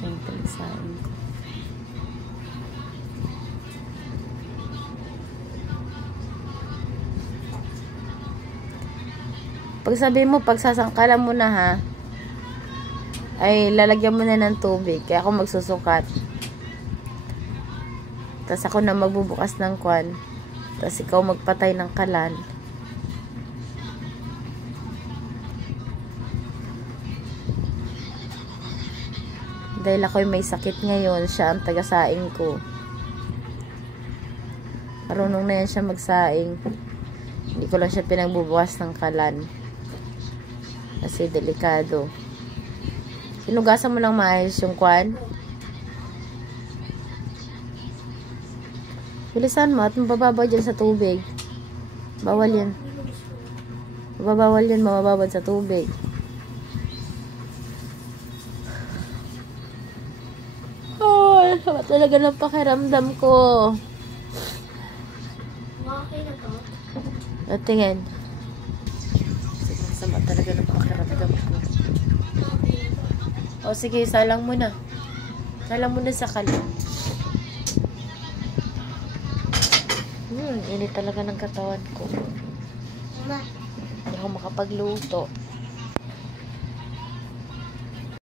Siyempre, saing ko. Pag sabi mo, pagsasangkalan mo na ha, ay lalagyan mo na ng tubig. Kaya ako magsusukat. Tapos ako na magbubukas ng kwan. Tapos ikaw magpatay ng kalan. Dahil ako'y may sakit ngayon, siya ang taga-saing ko. Marunong na yan siya magsaing. Hindi ko lang siya pinagbubukas ng kalan. Kasi delikado. Hinugasan mo lang maayos yung kwan. Bilisan mo at mababaw dyan sa tubig. Bawal yan. Mababawal yan, mababawal sa tubig. Oh, sama talaga ng pakiramdam ko. Okay na to? At tingin. Sama talaga ng pakiramdam ko. O sige, salang mo na. Salang mo na sa kalan. Init talaga ng katawan ko. Mama. Hindi ako makapagluto.